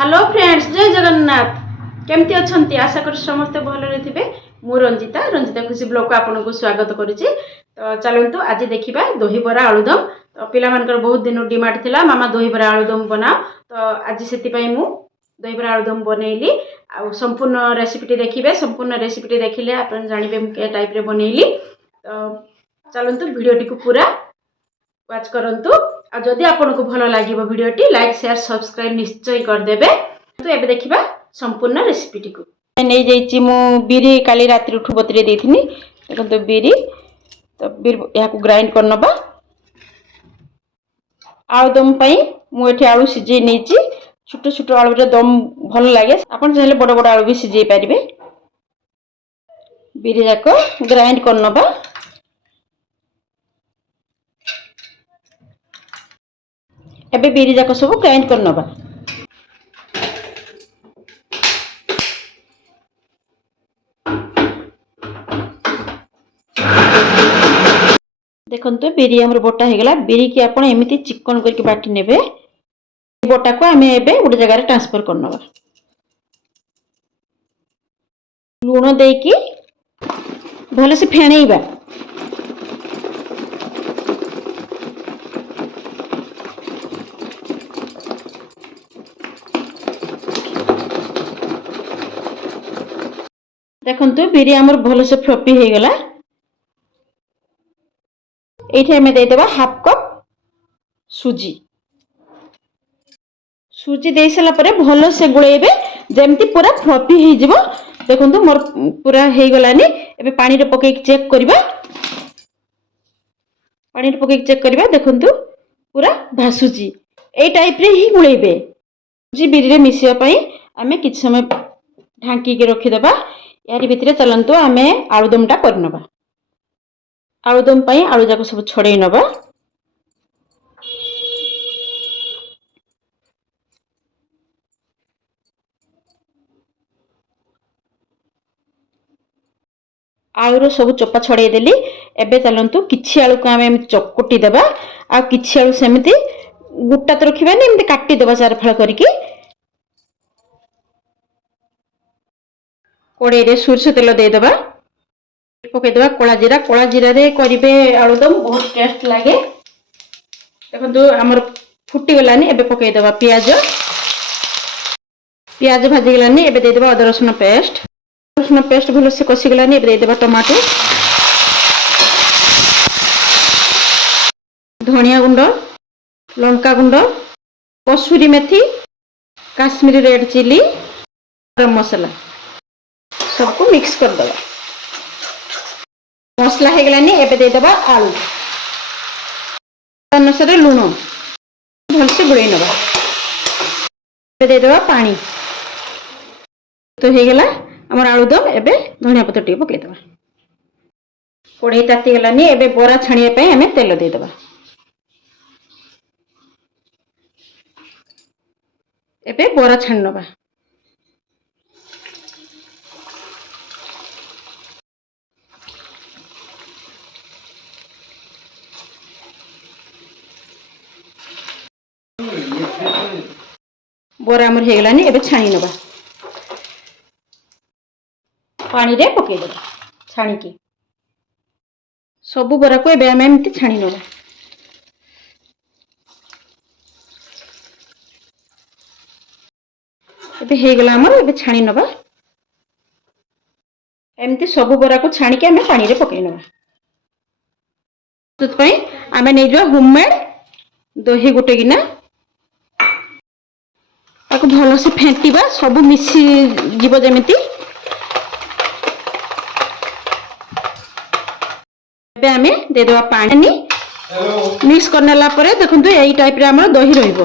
Hello friends, जय जगन्नाथ। केमती अच्छी आशा कर समस्ते भलरे थे। मु रंजिता रंजिता खुशी ब्लॉग को आपन को स्वागत करुच्ची। तो चलतु आज देखा दहीबरा आलुदम। तो पिला मानकर बहुत दिन डिमांड थिला मामा दहीबरा आलुदम बनाओ। तो आज से मु दहीबरा आलुदम बनैली। आ संपूर्ण रेसिपीटी देखिए। संपूर्ण रेसिपीटी देखिले आप जानवे मुझे टाइप रे बनैली। तो चलतु वीडियोटी को पूरा वाच करंतु। आ जदि आपको भल लगे वीडियोटी लाइक शेयर सब्सक्राइब निश्चय करदेवे। तो ये देखा संपूर्ण रेसिपीटी को नहीं जाइए। मु बिरी काली राति उठू बतरे देथि। देखो बिरी तो बिरी यहाँ ग्राइंड कर नबा। आलुदम मुझे आलू सीझे नहीं छोट छोट आलू दम भल लगे। आप चाहिए बड़ बड़ आलू भी सीझे पारे। बिरी जाक ग्राइंड कर नबा। एबे बिरी जाक सब ग्राइंड कर नबा। देखो बिरी आमर बोटा होगा। बिरी की आप एमती चिकन करके बाटी ने बोटा को आम ए गोटे जगह ट्रांसफर कर नवा। लुण देकी भल से फेणैबा। देखो बिरी आमर भल से फ्लफी हो गला। ये आम देदेबा हाफ कप सुजी। सुजी दे सारा पर भल से गोलेबे जमती पूरा फ्लफी हो। देखो मोर पूरा हो गलानी। एबे पानी रे पके चेक करबा। पानी रे पके चेक करबा। देखो पूरा भासुची ए टाइप रे ही गोलेबे। सुजी बिरी रे मिसिया पई आमे किछ समय ढांकी के रखी देबा। यारी भितरे चलंतु आमे आलुदमटा करनबा। आलुदम पई आलू जाक सब छड़े नबा। आलूर सब चोपा छड़े देली। एबे चलंतु किछि आलू को आमे चकुटी देबा। आ किछि आलू सेमती गुट्टा तो रखिबानी एमती काटी देबा चार फाळ करके। कोड़े रे सुरस तेल दे देबा। पके देबा कला जीरा रे करिवे आलुदम बहुत टेस्ट लागे। देखो हमर फुटी गलानी। एबे पके देबा प्याज। प्याज भाजी गलानी। एबे दे देबा अदरक रसुन पेस्ट। रसुन पेस्ट भल से कषि गलानी। एबे दे देबा टमाटो, धनिया गुंड, लंका गुंड, कसूरी मेथी, काश्मीरी रेड चिली, गरम मसाला सबको मिक्स कर दबा। मसला हो गलानी। एबे दे देबा आलू अनुसार लुण भल से गुड़े नबा। एबे दे देबा पानी। तो हो गला हमर आलुदम। एबे धनिया पत्र टी पके देबा। कढ़ई ताती गलानी। एबे बरा छाणिया पई हमें तेल दे देबा। एबे बरा छाण नबा। बरा हमर हो गलानी। एबे छाणी नबा। पानी रे पके देबा छाणी की। सब बरा को एबे हम एमती छाणी नबा। एबे हो गला हमर। एबे छाणी नबा। एमती सब बरा को छाणी के हमें पानी रे पके नबा। तत पई हमें नै जो होममेड दही गुटे गिना ताको भल से फेंटीबा। सब मिसी जीव जेमिति। एबे हमें दे देबा पानी मिक्स करनेला परे। देखंतु एई टाइप रे हमर दही रहिबो।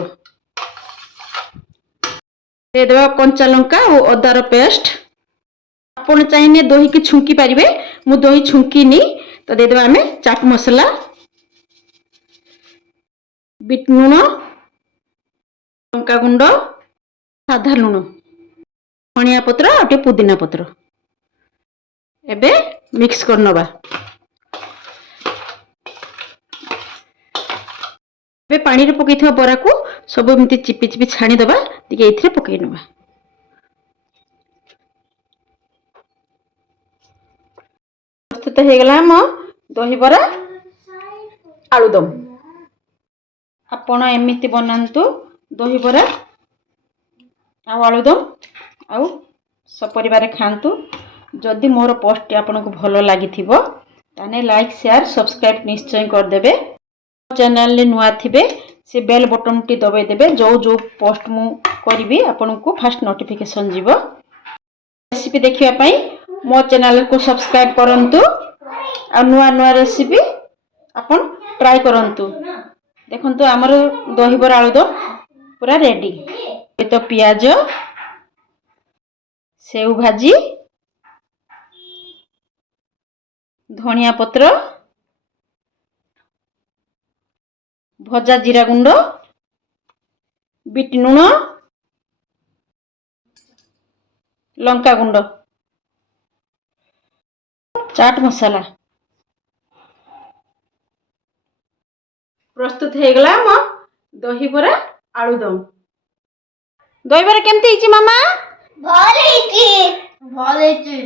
दे देबा कंचा लंका और अदार पेस्ट। आपण चाहिए दही की छुंकी पारिबे। मु दही छुंकी नी। तो दे देबा हमें चाट मसाला, बीट लुण, लंका गुंड, साधा लुण, धनिया पत्र और पुदीना पत्र। एबे मिक्स कर नबा। एबे पानी रे पकैथवा बरा को सब एमती चिपी चिपी छाणी दबा। ଟିକେ ଏଥିରେ ପକେଇ ନେବା। ପ୍ରସ୍ତୁତ ହେଇଗଲା ଆମ ଦହିବରା ଆଳୁଦମ। ଆପଣ ଏମିତି ବନାନ୍ତୁ ଦହିବରା ଆଉ ଆଳୁଦମ ଆଉ ସପରିବାରେ ଖାଆନ୍ତୁ। ଯଦି ମୋର ପୋଷ୍ଟଟି ଆପଣଙ୍କୁ ଭଲ ଲାଗିଥିବ ତାହେଲେ ଲାଇକ୍ ସେୟାର ସବସ୍କ୍ରାଇବ୍ ନିଶ୍ଚୟ କରିଦେବେ। ଚ୍ୟାନେଲରେ ନୂଆ ଥିବେ ସେ ବେଲ୍ ବଟନଟି ଦବାଇ ଦେବେ। ଯେଉଁ ପୋଷ୍ଟ ମୁଁ କରିବି ଆପଣଙ୍କୁ ଫାଷ୍ଟ ନୋଟିଫିକେସନ୍ ଯିବ। ରେସିପି ଦେଖିବା ପାଇଁ ମୋ ଚ୍ୟାନେଲକୁ ସବସ୍କ୍ରାଇବ୍ କରନ୍ତୁ ଆଉ ନୂଆ ନୂଆ ରେସିପି ଆପଣ ଟ୍ରାଏ କରନ୍ତୁ। ଦେଖନ୍ତୁ ଆମର ଦହିବରା ଆଳୁଦମ ପୁରା ରେଡି। ଏ ତ ପିଆଜ, ସେଉ ଭାଜି, ଧନିଆ ପତ୍ର, ଭଜା ଜିରା ଗୁଣ୍ଡ, ବିଟ ଲୁଣ, ଲଙ୍କା ଗୁଣ୍ଡ, ଚାଟ ମସଲା। ପ୍ରସ୍ତୁତ ହେଇଗଲା ଆମ ଦହିବରା ଆଳୁଦମ। ଦହିବରା କେମିତି ହେଇଛି ମାମା? ଭଲ ହେଇଛି। ଭଲ ହେଇଛି।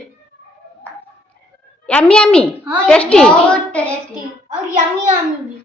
ୟାମି ୟାମି ଟେଷ୍ଟି। ବହୁତ ଟେଷ୍ଟି। ଆଉ ୟମି ୟମି ବି।